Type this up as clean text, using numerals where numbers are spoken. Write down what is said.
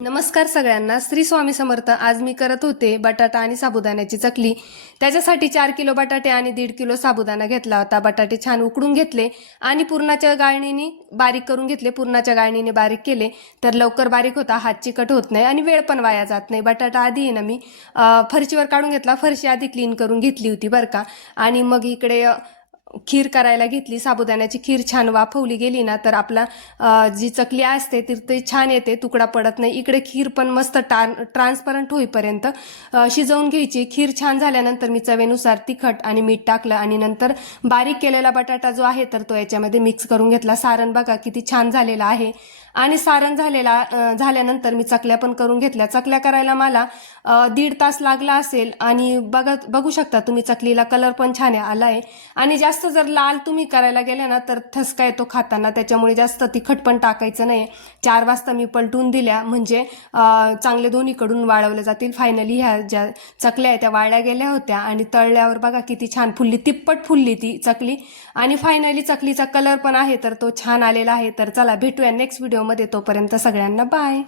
नमस्कार सगळ्यांना. श्री स्वामी समर्थ. आज मी करत होते बटाटा आणि साबुदाण्याची चकली. त्याच्यासाठी 4 किलो बटाटे आणि 1.5 किलो साबुदाणा घेतला होता. बटाटे छान उकडून घेतले आणि पुरणाच्या गाळणीने बारीक करून घेतले. पुरणाच्या गाळणीने बारीक केले तर लवकर बारीक होता, हात चिकट होत नाही आणि वेळ पण वाया जात नाही. बटाटा आधी आहे ना मी फरशीवर काढून घेतला. फरशी आधी क्लीन करून घेतली होती बरं का. आणि मग इकडे खीर करायला घेतली. साबुदाण्याची खीर छान वाफवली गेली ना तर आपला जी चकली असते ती छान येते, तुकडा पडत नाही. इकडे खीर पण मस्त ट्रान्सपरंट होईपर्यंत शिजवून घ्यायची. खीर छान झाल्यानंतर मी चवेनुसार तिखट आणि मीठ टाकलं आणि नंतर बारीक केलेला बटाटा जो आहे तर तो याच्यामध्ये मिक्स करून घेतला. सारण बघा किती छान झालेलं आहे. आणि सारण झाल्यानंतर मी चकल्या पण करून घेतल्या. चकल्या करायला मला 1.5 तास लागला असेल आणि बघू शकता तुम्ही चकलीला कलर पण छान आला आहे. आणि जास्त जर लाल तुम्ही करायला गेले ना तर ठसका येतो खाताना, त्याच्यामुळे जास्त तिखट पण टाकायचं नाही. 4 वाजता मी पलटून दिल्या म्हणजे चांगले दोन्हीकडून वाळवले जातील. फायनली ह्या ज्या चकल्या आहेत त्या वाळल्या गेल्या होत्या आणि तळल्यावर बघा किती छान फुलली, तिप्पट फुलली ती चकली. आणि फायनली चकलीचा कलर पण आहे तर तो छान आलेला आहे. तर चला भेटूया नेक्स्ट व्हिडिओमध्ये. तोपर्यंत सगळ्यांना बाय.